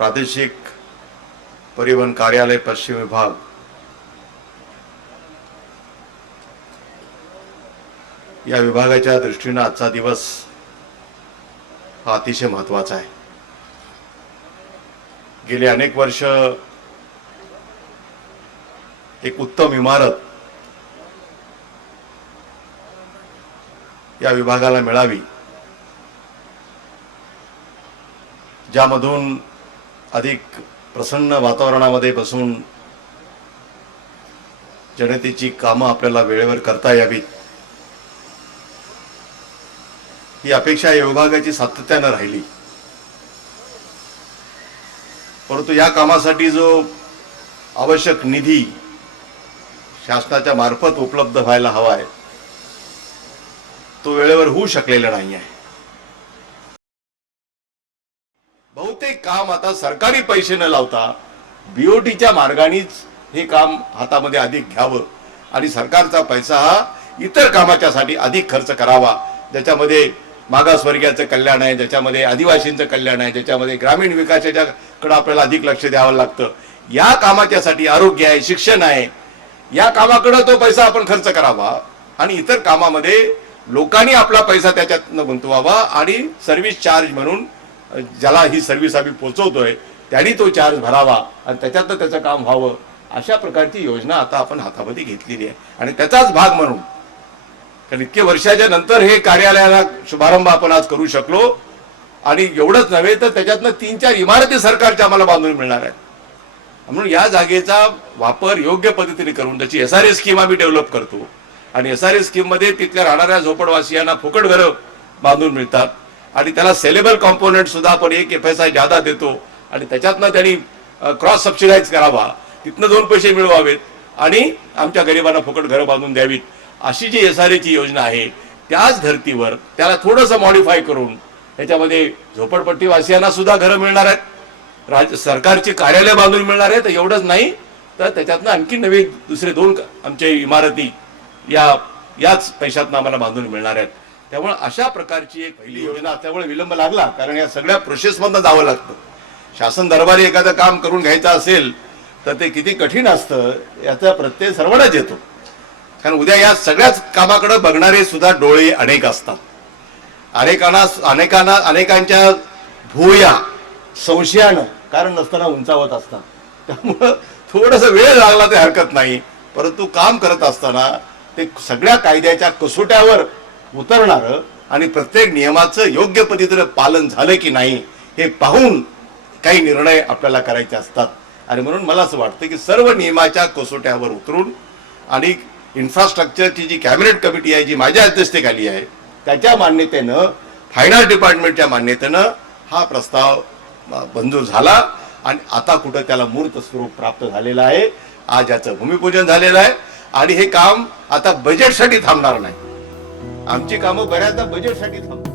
प्रादेशिक परिवहन कार्यालय पश्चिम विभाग या विभागाच्या दृष्टीने आजचा दिवस हा अतिशय महत्त्वाचा आहे। गेले अनेक वर्ष एक उत्तम इमारत या विभागाला मिळावी, ज्यामधून अधिक प्रसन्न वातावरणामध्ये बसून जनतेची कामं आपल्याला वेळेवर करता यावीत, ही अपेक्षा या विभागाची सातत्याने राहिली। परंतु या कामासाठी जो आवश्यक निधी शासनाच्या मार्फत उपलब्ध व्हायला हवा आहे, तो वेळेवर होऊ शकलेला नाही आहे। बहुतेक काम आता सरकारी पैसे न लावता बीओटीच्या मार्गानेच हे काम हातामध्ये अधिक घ्यावं आणि सरकारचा पैसा हा इतर कामाच्यासाठी अधिक खर्च करावा, ज्याच्यामध्ये मागासवर्गीयांचं कल्याण आहे, ज्याच्यामध्ये आदिवासींचं कल्याण आहे, ज्याच्यामध्ये ग्रामीण विकासाच्याकडे आपल्याला अधिक लक्ष द्यावं लागतं। या कामाच्यासाठी आरोग्य आहे, शिक्षण आहे, या कामाकडे तो पैसा आपण खर्च करावा आणि इतर कामामध्ये लोकांनी आपला पैसा त्याच्यातनं गुंतवावा आणि सर्व्हिस चार्ज म्हणून ज्याला ही सर्व्हिस आम्ही पोहोचवतोय त्यांनी तो चार्ज भरावा आणि त्याच्यातनं त्याचं काम व्हावं, अशा प्रकारची योजना आता आपण हातामध्ये घेतलेली आहे। आणि त्याचाच भाग म्हणून, कारण इतके वर्षाच्या नंतर हे कार्यालयाला शुभारंभ आपण आज करू शकलो आणि एवढंच नव्हे तर त्याच्यातनं 3-4 इमारती सरकारच्या आम्हाला बांधून मिळणार आहेत। म्हणून या जागेचा वापर योग्य पद्धतीने करून त्याची SRA स्कीम आम्ही डेव्हलप करतो आणि SRA स्कीम मध्ये तिथल्या राहणाऱ्या झोपडवासियांना फुकट घरं बांधून मिळतात आणि त्याला सेलेबल कॉम्पोनंट सुद्धा आपण 1 FSI जादा देतो आणि त्याच्यातनं त्यांनी क्रॉस सबसिडाइज करावा, तिथनं 2 पैसे मिळवावेत आणि आमच्या गरिबांना फुकट घरं बांधून द्यावीत, अशी जी SRA ची योजना आहे त्याच धर्तीवर त्याला थोडंसं मॉडिफाय करून त्याच्यामध्ये झोपडपट्टीवासियांना सुद्धा घरं मिळणार आहेत, सरकारची कार्यालय बांधून मिळणार आहेत। एवढंच नाही तर त्याच्यातनं आणखी नवीन दुसरे 2 आमच्या इमारती याच पैशातनं आम्हाला बांधून मिळणार आहेत। त्यामुळे अशा प्रकारची एक पहिली योजना असल्यामुळे विलंब लागला, कारण या सगळ्या प्रोसेसमधनं जावं लागतं। शासन दरबारी एखादं काम करून घ्यायचं असेल तर ते किती कठीण असतं याचा प्रत्यय सर्वांनाच येतो, कारण उद्या या सगळ्याच कामाकडे बघणारे सुद्धा डोळे अनेक असतात। अनेकांच्या भुवया संशयानं कारण नसताना उंचावत असतात, त्यामुळं थोडंसं वेळ लागला ते हरकत नाही, परंतु काम करत असताना ते सगळ्या कायद्याच्या कसोट्यावर उतरणारं आणि प्रत्येक नियमाचं योग्य पद्धतीने पालन झालं की नाही हे पाहून काही निर्णय आपल्याला करायचे असतात। आणि म्हणून मला असं वाटतं की सर्व नियमाच्या कसोट्यावर उतरून आणि इन्फ्रास्ट्रक्चरची जी कॅबिनेट कमिटी आहे जी माझ्या अध्यक्षतेखाली आहे त्याच्या मान्यतेनं, फायनान्स डिपार्टमेंटच्या मान्यतेनं हा प्रस्ताव मंजूर झाला आणि आता कुठं त्याला मूर्त स्वरूप प्राप्त झालेलं आहे। आज याचं भूमिपूजन झालेलं आहे आणि हे काम आता बजेटसाठी थांबणार नाही। आमची कामं बऱ्याचदा बजेटसाठी थांबतात।